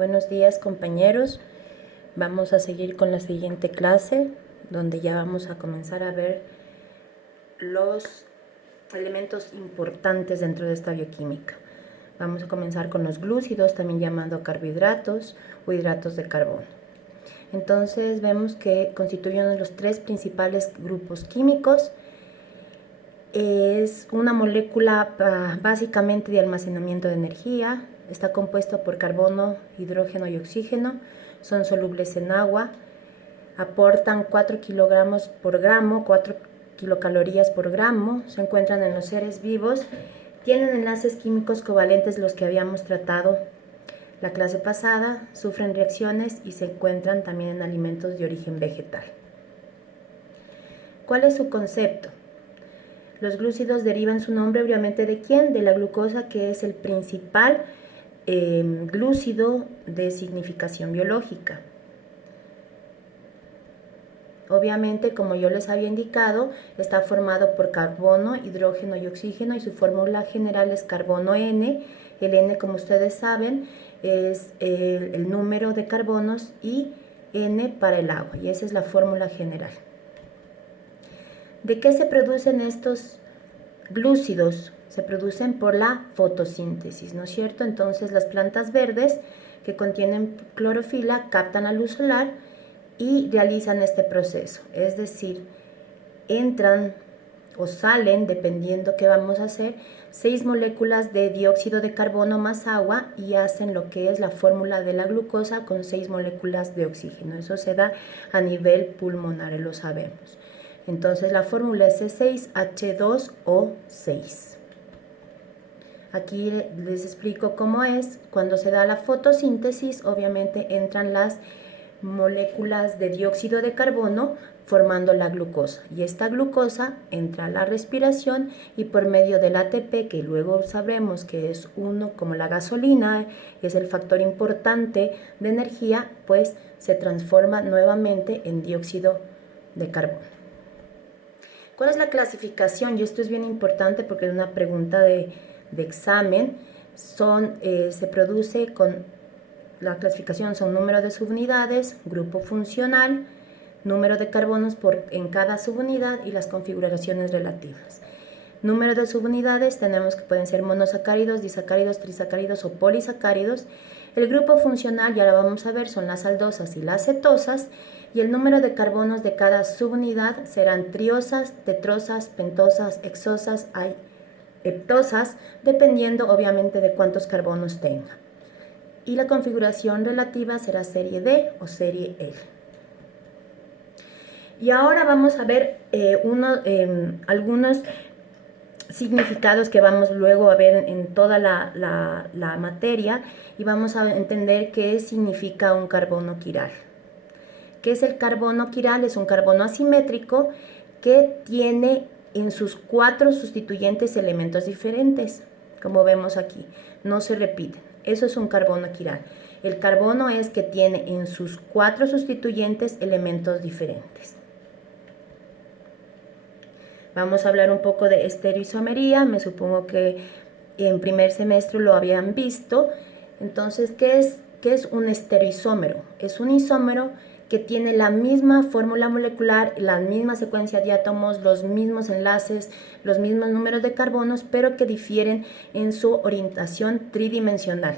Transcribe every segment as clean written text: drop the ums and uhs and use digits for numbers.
Buenos días, compañeros. Vamos a seguir con la siguiente clase, donde ya vamos a comenzar a ver los elementos importantes dentro de esta bioquímica. Vamos a comenzar con los glúcidos, también llamados carbohidratos o hidratos de carbono. Entonces vemos que constituyen uno de los tres principales grupos químicos. Es una molécula básicamente de almacenamiento de energía. Está compuesto por carbono, hidrógeno y oxígeno. Son solubles en agua. Aportan 4 kilogramos por gramo, 4 kilocalorías por gramo. Se encuentran en los seres vivos. Tienen enlaces químicos covalentes, los que habíamos tratado la clase pasada. Sufren reacciones y se encuentran también en alimentos de origen vegetal. ¿Cuál es su concepto? Los glúcidos derivan su nombre obviamente ¿de quién? De la glucosa, que es el principal glúcido de significación biológica. Obviamente, como yo les había indicado, está formado por carbono, hidrógeno y oxígeno, y su fórmula general es carbono N. El N, como ustedes saben, es el número de carbonos y N para el agua, y esa es la fórmula general. ¿De qué se producen estos glúcidos? Se producen por la fotosíntesis, ¿no es cierto? Entonces las plantas verdes que contienen clorofila captan la luz solar y realizan este proceso, es decir, entran o salen, dependiendo qué vamos a hacer, 6 moléculas de dióxido de carbono más agua y hacen lo que es la fórmula de la glucosa con 6 moléculas de oxígeno. Eso se da a nivel pulmonar, lo sabemos. Entonces la fórmula es C6H2O6. Aquí les explico cómo es. Cuando se da la fotosíntesis, obviamente entran las moléculas de dióxido de carbono formando la glucosa, y esta glucosa entra a la respiración y por medio del ATP, que luego sabremos que es uno como la gasolina, es el factor importante de energía, pues se transforma nuevamente en dióxido de carbono. ¿Cuál es la clasificación? Y esto es bien importante porque es una pregunta de examen. Se produce con la clasificación, son número de subunidades, grupo funcional, número de carbonos en cada subunidad y las configuraciones relativas. Número de subunidades tenemos que pueden ser monosacáridos, disacáridos, trisacáridos o polisacáridos. El grupo funcional, ya lo vamos a ver, son las aldosas y las cetosas, y el número de carbonos de cada subunidad serán triosas, tetrosas, pentosas, hexosas, heptosas, dependiendo obviamente de cuántos carbonos tenga. Y la configuración relativa será serie D o serie L. Y ahora vamos a ver algunos significados que vamos luego a ver en toda la materia, y vamos a entender qué significa un carbono quiral. ¿Qué es el carbono quiral? Es un carbono asimétrico que tiene en sus 4 sustituyentes elementos diferentes, como vemos aquí, no se repiten. Eso es un carbono quiral. El carbono es que tiene en sus 4 sustituyentes elementos diferentes. Vamos a hablar un poco de estereoisomería. Me supongo que en primer semestre lo habían visto. Entonces, ¿qué es un estereoisómero? Es un isómero que tiene la misma fórmula molecular, la misma secuencia de átomos, los mismos enlaces, los mismos números de carbonos, pero que difieren en su orientación tridimensional.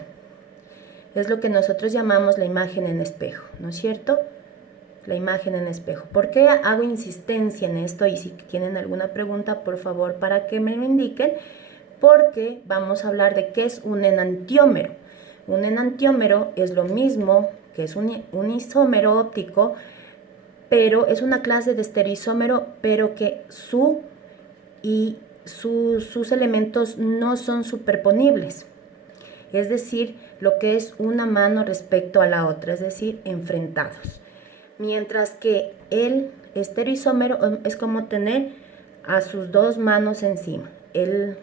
Es lo que nosotros llamamos la imagen en espejo, ¿no es cierto? La imagen en espejo. ¿Por qué hago insistencia en esto? Y si tienen alguna pregunta, por favor, para que me lo indiquen, porque vamos a hablar de qué es un enantiómero. Un enantiómero es lo mismo que es un isómero óptico, pero es una clase de estereoisómero, pero que sus elementos no son superponibles. Es decir, lo que es una mano respecto a la otra, es decir, enfrentados. Mientras que el estereoisómero es como tener a sus 2 manos encima. El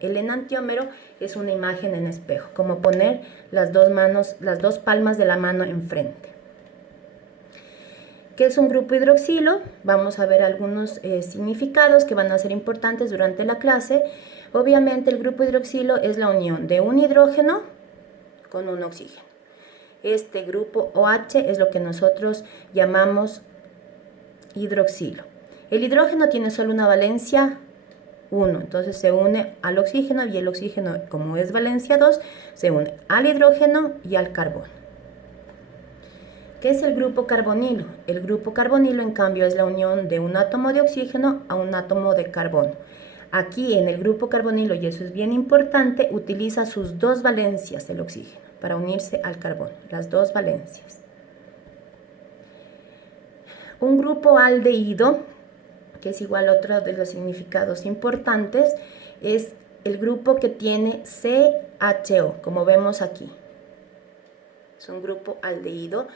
enantiómero es una imagen en espejo, como poner las 2 palmas de la mano enfrente. ¿Qué es un grupo hidroxilo? Vamos a ver algunos significados que van a ser importantes durante la clase. Obviamente el grupo hidroxilo es la unión de un hidrógeno con un oxígeno. Este grupo OH es lo que nosotros llamamos hidroxilo. El hidrógeno tiene solo una valencia 1, entonces se une al oxígeno y el oxígeno, como es valencia 2, se une al hidrógeno y al carbono. ¿Qué es el grupo carbonilo? El grupo carbonilo, en cambio, es la unión de un átomo de oxígeno a un átomo de carbono. Aquí en el grupo carbonilo, y eso es bien importante, utiliza sus dos valencias el oxígeno para unirse al carbono, las dos valencias. Un grupo aldehído, que es igual a otro de los significados importantes, es el grupo que tiene CHO, como vemos aquí. Es un grupo aldehído,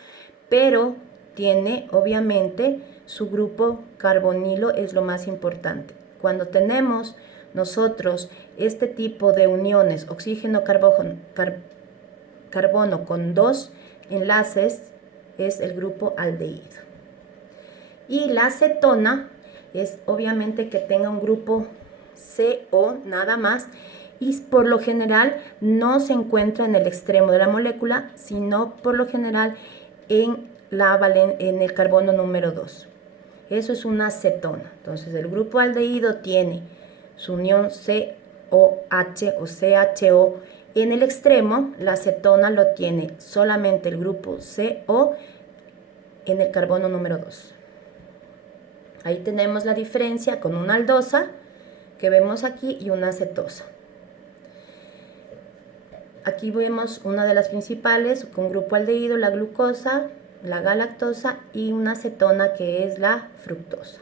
pero tiene obviamente su grupo carbonilo, es lo más importante. Cuando tenemos nosotros este tipo de uniones, oxígeno-carbono con dos enlaces, es el grupo aldehído. Y la cetona es obviamente que tenga un grupo CO nada más, y por lo general no se encuentra en el extremo de la molécula, sino por lo general en el carbono número 2. Eso es una cetona. Entonces el grupo aldehído tiene su unión COH o CHO en el extremo. La cetona lo tiene solamente el grupo CO en el carbono número 2. Ahí tenemos la diferencia con una aldosa que vemos aquí y una cetosa. Aquí vemos una de las principales con grupo aldehído, la glucosa, la galactosa y una cetona que es la fructosa.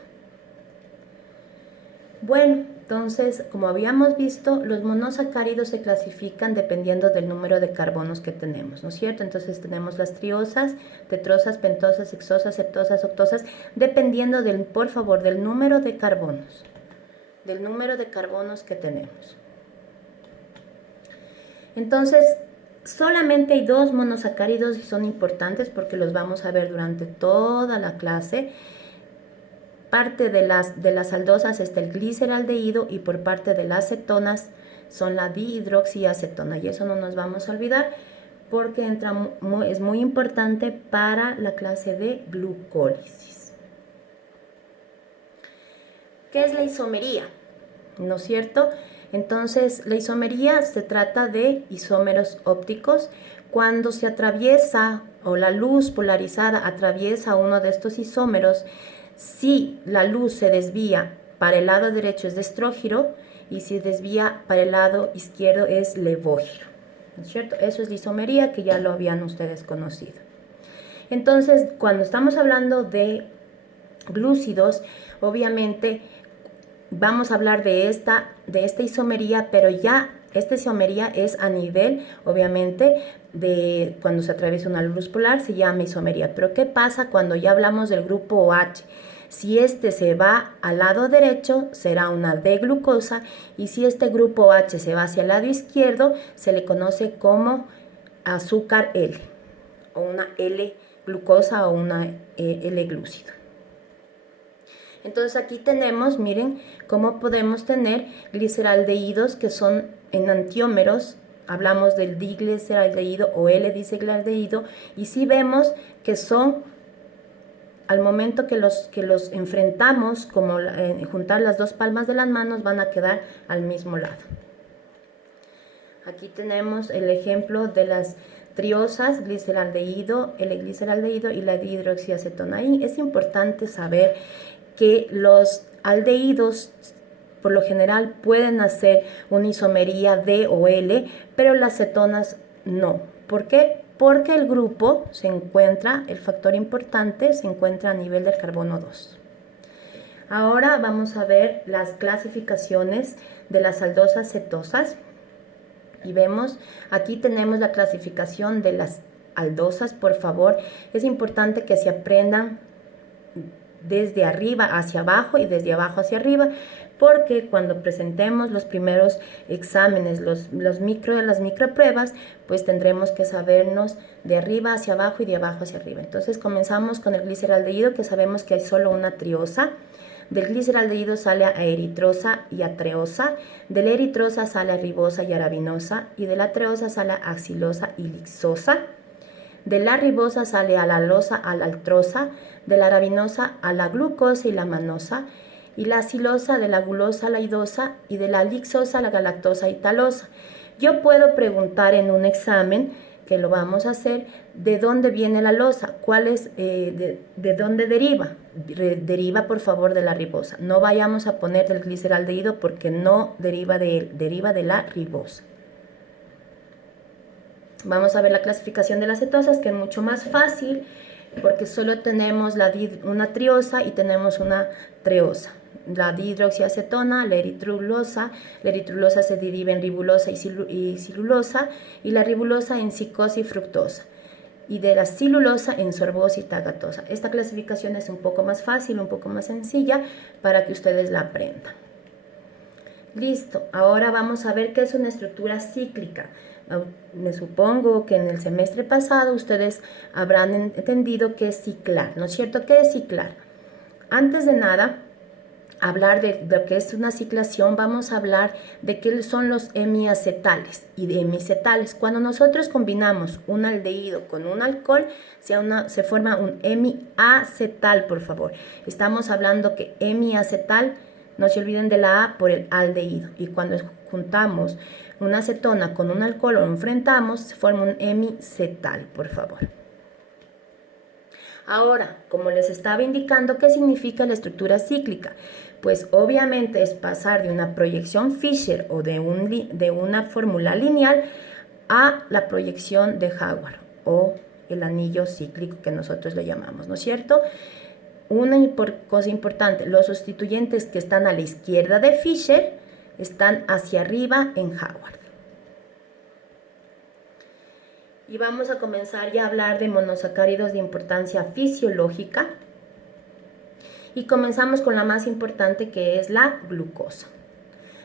Bueno, entonces, como habíamos visto, los monosacáridos se clasifican dependiendo del número de carbonos que tenemos, ¿no es cierto? Entonces tenemos las triosas, tetrosas, pentosas, hexosas, septosas, octosas, dependiendo por favor, del número de carbonos, que tenemos. Entonces, solamente hay dos monosacáridos y son importantes porque los vamos a ver durante toda la clase. Parte de las aldosas está el gliceraldehído y por parte de las cetonas son la dihidroxiacetona, y eso no nos vamos a olvidar porque es muy importante para la clase de glucólisis. ¿Qué es la isomería? ¿No es cierto? Entonces, la isomería se trata de isómeros ópticos. Cuando se atraviesa o la luz polarizada atraviesa uno de estos isómeros, si la luz se desvía para el lado derecho es destrógiro y si desvía para el lado izquierdo es levógiro, ¿no es cierto? Eso es la isomería, que ya lo habían ustedes conocido. Entonces, cuando estamos hablando de glúcidos, obviamente vamos a hablar de esta isomería, pero ya esta isomería es a nivel, obviamente, de cuando se atraviesa una luz polar, se llama isomería. Pero ¿qué pasa cuando ya hablamos del grupo OH? Si este se va al lado derecho, será una D-glucosa, y si este grupo OH se va hacia el lado izquierdo, se le conoce como azúcar L, o una L-glucosa o una L-glúcido. Entonces aquí tenemos, miren, cómo podemos tener gliceraldehídos que son enantiómeros. Hablamos del digliceraldehído o L-digliceraldehído, y si vemos que son, al momento que los enfrentamos, como juntar las dos palmas de las manos, van a quedar al mismo lado. Aquí tenemos el ejemplo de las triosas, gliceraldehído, L-gliceraldehído y la dihidroxiacetona. Ahí es importante saber que los aldehídos por lo general pueden hacer una isomería D o L, pero las cetonas no. ¿Por qué? Porque el grupo el factor importante se encuentra a nivel del carbono 2. Ahora vamos a ver las clasificaciones de las aldosas cetosas. Y vemos, aquí tenemos la clasificación de las aldosas. Por favor, es importante que se aprendan desde arriba hacia abajo y desde abajo hacia arriba, porque cuando presentemos los primeros exámenes, las micropruebas, pues tendremos que sabernos de arriba hacia abajo y de abajo hacia arriba. Entonces comenzamos con el gliceraldehído, que sabemos que hay solo una triosa. Del gliceraldehído sale a eritrosa y a treosa, de la eritrosa sale a ribosa y arabinosa, y de la treosa sale a axilosa y lixosa. De la ribosa sale a la alosa a la altrosa, de la arabinosa a la glucosa y la manosa, y la silosa de la gulosa a la idosa, y de la lixosa a la galactosa y talosa. Yo puedo preguntar en un examen, que lo vamos a hacer, ¿de dónde viene la losa? ¿Cuál es, de dónde deriva? Deriva, por favor, de la ribosa. No vayamos a poner del gliceraldehído porque no deriva de él, deriva de la ribosa. Vamos a ver la clasificación de las cetosas, que es mucho más fácil porque solo tenemos una triosa y tenemos una treosa. La dihidroxiacetona, la eritrulosa se divide en ribulosa y cilulosa, y la ribulosa en cicosa y fructosa, y de la cilulosa en sorbosa y tagatosa. Esta clasificación es un poco más fácil, un poco más sencilla para que ustedes la aprendan. Listo, ahora vamos a ver qué es una estructura cíclica. Me supongo que en el semestre pasado ustedes habrán entendido qué es ciclar, ¿no es cierto? ¿Qué es ciclar? Antes de nada, hablar de lo que es una ciclación, vamos a hablar de qué son los hemiacetales y de hemicetales. Cuando nosotros combinamos un aldehído con un alcohol, se forma un hemiacetal, por favor. Estamos hablando que hemiacetal, no se olviden de la A por el aldehído. Y cuando juntamos una acetona con un alcohol o enfrentamos, se forma un hemicetal, por favor. Ahora, como les estaba indicando, ¿qué significa la estructura cíclica? Pues obviamente es pasar de una proyección Fisher o de una fórmula lineal a la proyección de Howard o el anillo cíclico que nosotros le llamamos, ¿no es cierto? Una cosa importante, los sustituyentes que están a la izquierda de Fisher están hacia arriba en Howard. Y vamos a comenzar ya a hablar de monosacáridos de importancia fisiológica. Y comenzamos con la más importante, que es la glucosa.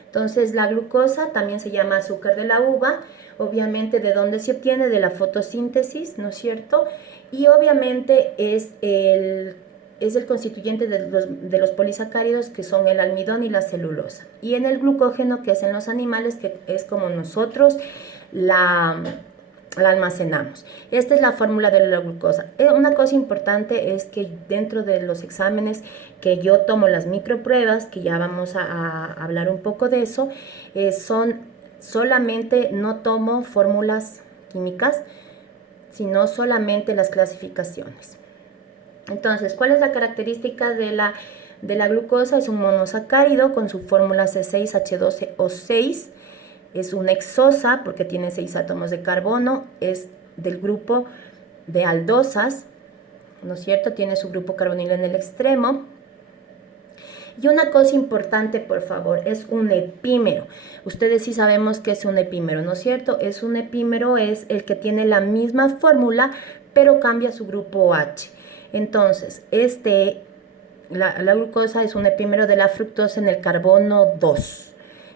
Entonces, la glucosa también se llama azúcar de la uva. Obviamente, ¿de dónde se obtiene? De la fotosíntesis, ¿no es cierto? Y obviamente es el constituyente de los polisacáridos, que son el almidón y la celulosa. Y en el glucógeno, que es en los animales, que es como nosotros la almacenamos. Esta es la fórmula de la glucosa. Una cosa importante es que dentro de los exámenes que yo tomo las micropruebas, que ya vamos a hablar un poco de eso, son solamente, no tomo fórmulas químicas, sino solamente las clasificaciones. Entonces, ¿cuál es la característica de la glucosa? Es un monosacárido con su fórmula C6H12O6. Es una hexosa porque tiene 6 átomos de carbono, es del grupo de aldosas, ¿no es cierto? Tiene su grupo carbonilo en el extremo. Y una cosa importante, por favor, es un epímero. Ustedes sí sabemos qué es un epímero, ¿no es cierto? Un epímero es el que tiene la misma fórmula, pero cambia su grupo H. Entonces, la glucosa es un epímero de la fructosa en el carbono 2.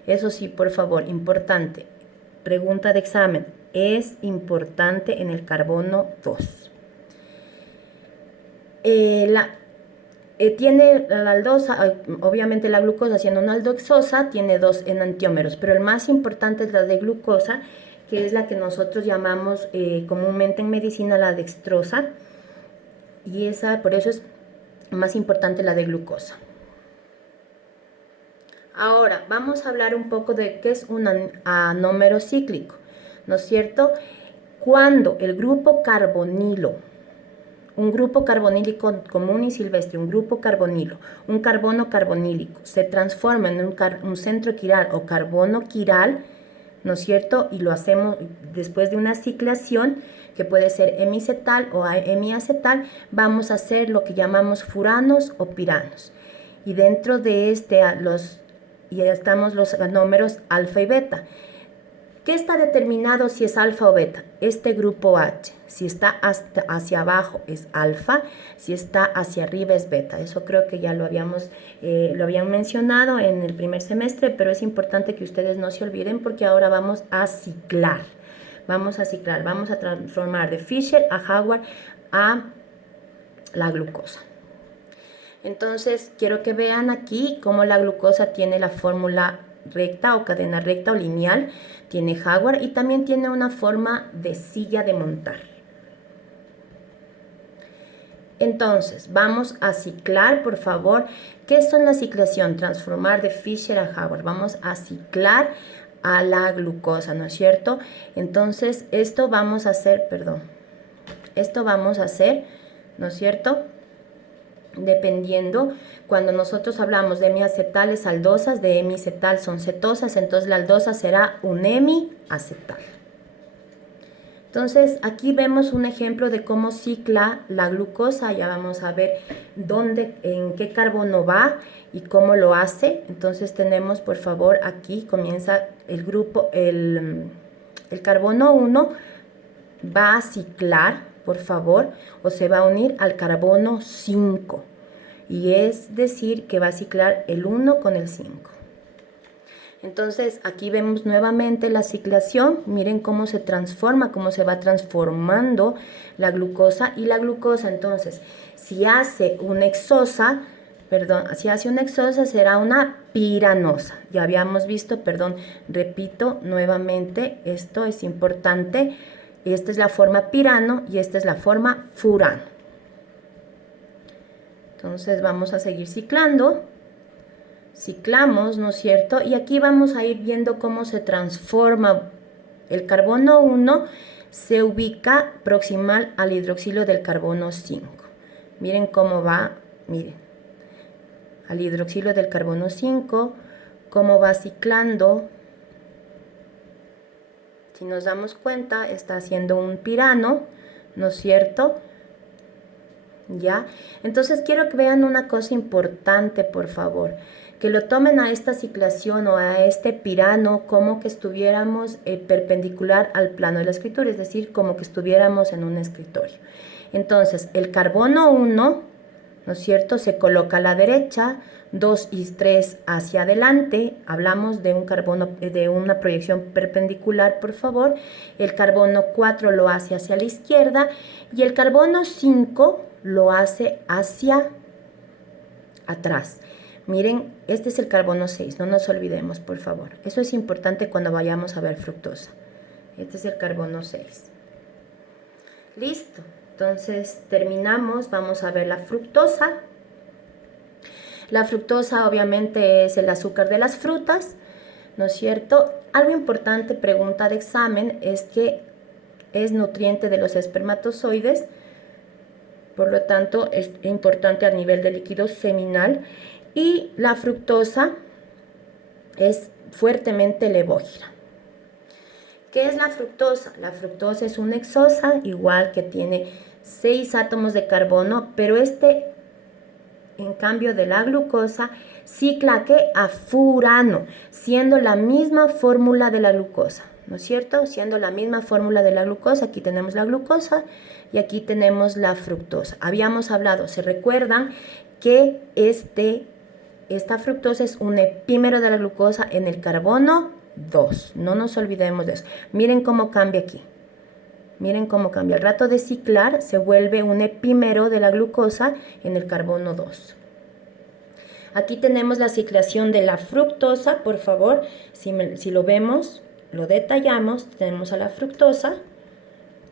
Eso sí, por favor, importante. Pregunta de examen. Es importante en el carbono 2. Tiene la aldosa, obviamente la glucosa siendo una aldoxosa, tiene 2 enantiómeros, pero el más importante es la de glucosa, que es la que nosotros llamamos comúnmente en medicina la dextrosa, y por eso es más importante la de glucosa. Ahora, vamos a hablar un poco de qué es un anómero cíclico, ¿no es cierto? Cuando el grupo carbonilo, un grupo carbonílico común y silvestre, un grupo carbonilo, un carbono carbonílico, se transforma en un centro quiral o carbono quiral, ¿no es cierto? Y lo hacemos después de una ciclación, que puede ser hemicetal o hemiacetal, vamos a hacer lo que llamamos furanos o piranos. Y dentro de estamos los anómeros alfa y beta. ¿Qué está determinado si es alfa o beta? Este grupo H. Si está hacia abajo es alfa, si está hacia arriba es beta. Eso creo que ya lo habían mencionado en el primer semestre, pero es importante que ustedes no se olviden porque ahora vamos a ciclar. Vamos a transformar de Fisher a Howard a la glucosa. Entonces, quiero que vean aquí cómo la glucosa tiene la fórmula recta o cadena recta o lineal, tiene Howard y también tiene una forma de silla de montar. Entonces, vamos a ciclar, por favor. ¿Qué son la ciclación? Transformar de Fischer a Haber. Vamos a ciclar a la glucosa, ¿no es cierto? Entonces, esto vamos a hacer, ¿no es cierto? Dependiendo, cuando nosotros hablamos de hemiacetales aldosas, de hemicetal son cetosas, entonces la aldosa será un hemiacetal. Entonces, aquí vemos un ejemplo de cómo cicla la glucosa. Ya vamos a ver en qué carbono va y cómo lo hace. Entonces, tenemos, por favor, aquí comienza el grupo, el carbono 1 va a ciclar, por favor, o se va a unir al carbono 5. Y es decir, que va a ciclar el 1 con el 5. Entonces, aquí vemos nuevamente la ciclación. Miren cómo se transforma, cómo se va transformando la glucosa. Y la glucosa, entonces, si hace una hexosa, será una piranosa. Ya habíamos visto, repito nuevamente, esto es importante. Esta es la forma pirano y esta es la forma furano. Entonces, vamos a seguir ciclando. Ciclamos, ¿no es cierto? Y aquí vamos a ir viendo cómo se transforma el carbono 1, se ubica proximal al hidroxilo del carbono 5. Miren cómo va, miren, al hidroxilo del carbono 5, cómo va ciclando. Si nos damos cuenta, está haciendo un pirano, ¿no es cierto? ¿Ya? Entonces quiero que vean una cosa importante, por favor, que lo tomen a esta ciclación o a este pirano como que estuviéramos perpendicular al plano de la escritura, es decir, como que estuviéramos en un escritorio. Entonces, el carbono 1, ¿no es cierto?, se coloca a la derecha, 2 y 3 hacia adelante. Hablamos de un carbono, de una proyección perpendicular, por favor. El carbono 4 lo hace hacia la izquierda y el carbono 5 lo hace hacia atrás. Miren, este es el carbono 6, no nos olvidemos, por favor. Eso es importante cuando vayamos a ver fructosa. Este es el carbono 6. Listo. Entonces, terminamos. Vamos a ver la fructosa. La fructosa obviamente es el azúcar de las frutas, ¿no es cierto? Algo importante, pregunta de examen, es que es nutriente de los espermatozoides. Por lo tanto, es importante a nivel de líquido seminal. Y la fructosa es fuertemente levógena. ¿Qué es la fructosa? La fructosa es una hexosa, igual que tiene 6 átomos de carbono, pero en cambio de la glucosa, cicla a furano, siendo la misma fórmula de la glucosa, ¿no es cierto? Siendo la misma fórmula de la glucosa, aquí tenemos la glucosa y aquí tenemos la fructosa. Habíamos hablado, ¿se recuerdan? Que esta fructosa es un epímero de la glucosa en el carbono 2. No nos olvidemos de eso. Miren cómo cambia aquí. Miren cómo cambia. Al rato de ciclar se vuelve un epímero de la glucosa en el carbono 2. Aquí tenemos la ciclación de la fructosa, por favor. Si lo vemos, lo detallamos. Tenemos a la fructosa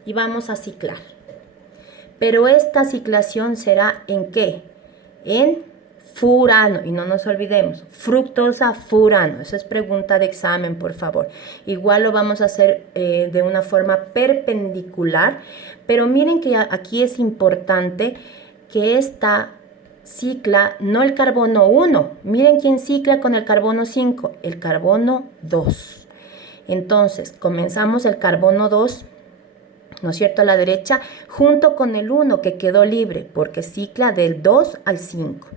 y vamos a ciclar. Pero esta ciclación será ¿en qué? En furano, y no nos olvidemos, fructosa, furano. Esa es pregunta de examen, por favor. Igual lo vamos a hacer de una forma perpendicular, pero miren que aquí es importante que esta cicla, no el carbono 1, miren quién cicla con el carbono 5, el carbono 2. Entonces, comenzamos el carbono 2, ¿no es cierto?, a la derecha, junto con el 1 que quedó libre, porque cicla del 2 al 5.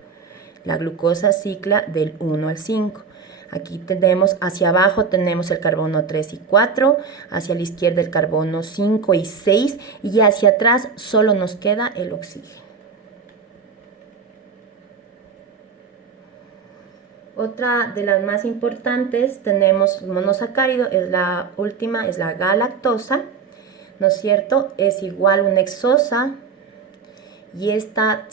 La glucosa cicla del 1 al 5. Aquí tenemos, hacia abajo tenemos el carbono 3 y 4, hacia la izquierda el carbono 5 y 6, y hacia atrás solo nos queda el oxígeno. Otra de las más importantes, tenemos monosacárido, es la última, es la galactosa, ¿no es cierto? Es igual una hexosa, y esta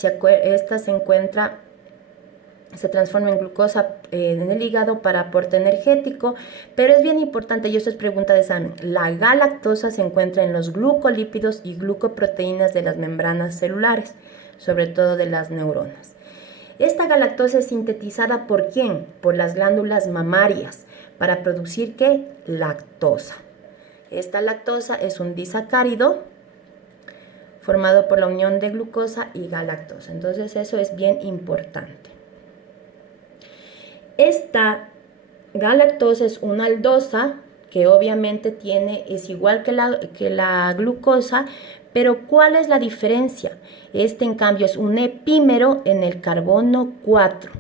se transforma en glucosa en el hígado para aporte energético, pero es bien importante, y esto es pregunta de examen, la galactosa se encuentra en los glucolípidos y glucoproteínas de las membranas celulares. sobre todo de las neuronas. Esta galactosa es sintetizada ¿por quién? Por las glándulas mamarias para producir ¿qué? Lactosa. Esta lactosa es un disacárido formado por la unión de glucosa y galactosa. Entonces eso es bien importante. Esta galactosa es una aldosa que obviamente es igual que la glucosa, pero ¿cuál es la diferencia? Este en cambio es un epímero en el carbono 4.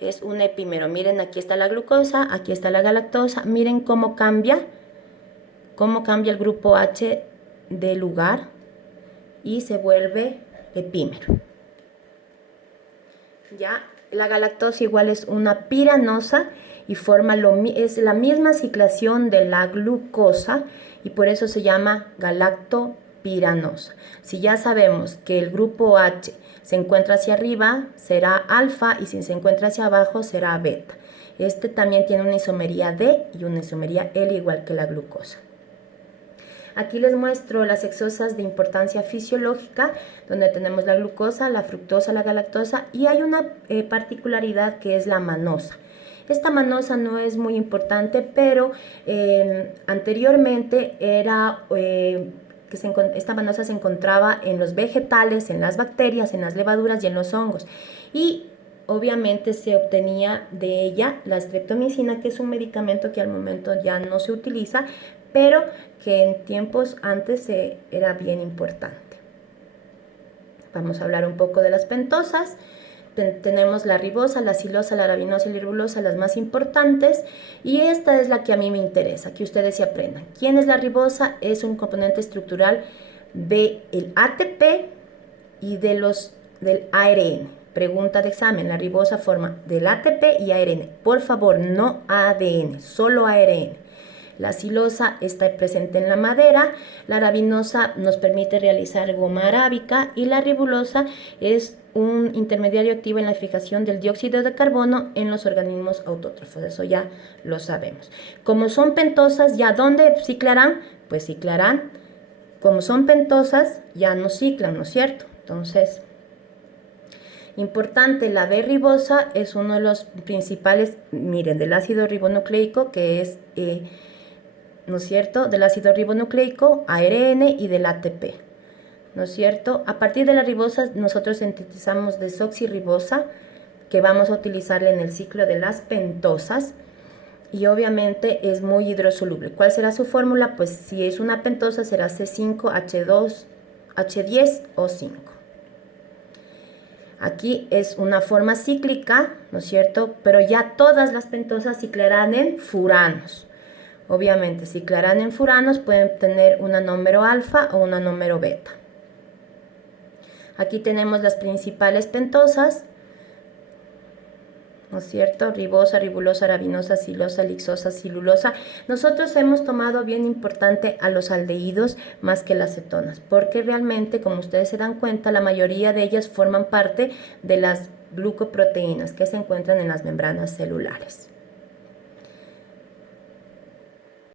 Es un epímero. Miren, aquí está la glucosa, aquí está la galactosa. Miren cómo cambia el grupo H de lugar y se vuelve epímero. Ya, la galactosa igual es una piranosa y es la misma ciclación de la glucosa y por eso se llama galactopiranosa. Si ya sabemos que el grupo H se encuentra hacia arriba, será alfa, y si se encuentra hacia abajo, será beta. Este también tiene una isomería D y una isomería L igual que la glucosa. Aquí les muestro las hexosas de importancia fisiológica, donde tenemos la glucosa, la fructosa, la galactosa, y hay una particularidad que es la manosa. Esta manosa no es muy importante, pero anteriormente esta manosa se encontraba en los vegetales, en las bacterias, en las levaduras y en los hongos. Y obviamente se obtenía de ella la streptomicina, que es un medicamento que al momento ya no se utiliza, pero que en tiempos antes era bien importante. Vamos a hablar un poco de las pentosas. Tenemos la ribosa, la silosa, la arabinosa y la ribulosa, las más importantes, y esta es la que a mí me interesa, que ustedes se aprendan. ¿Quién es la ribosa? Es un componente estructural del ATP y del ARN. Pregunta de examen: la ribosa forma del ATP y ARN. Por favor, no ADN, solo ARN. La silosa está presente en la madera, la arabinosa nos permite realizar goma arábica y la ribulosa es un intermediario activo en la fijación del dióxido de carbono en los organismos autótrofos. Eso ya lo sabemos. Como son pentosas, ¿ya dónde ciclarán? Pues ciclarán. Como son pentosas, ya no ciclan, ¿no es cierto? Entonces, importante, la B-ribosa es uno de los principales, miren, del ácido ribonucleico, que es ¿no es cierto?, del ácido ribonucleico, ARN y del ATP, ¿no es cierto? A partir de la ribosa nosotros sintetizamos desoxirribosa, que vamos a utilizarla en el ciclo de las pentosas, y obviamente es muy hidrosoluble. ¿Cuál será su fórmula? Pues si es una pentosa será C5H2, H10 o 5. Aquí es una forma cíclica, ¿no es cierto? Pero ya todas las pentosas ciclarán en furanos. Obviamente, si ciclarán en furanos, pueden tener un anómero alfa o un anómero beta. Aquí tenemos las principales pentosas, ¿no es cierto? Ribosa, ribulosa, arabinosa, silosa, lixosa, silulosa. Nosotros hemos tomado bien importante a los aldehídos más que las cetonas, porque realmente, como ustedes se dan cuenta, la mayoría de ellas forman parte de las glucoproteínas que se encuentran en las membranas celulares.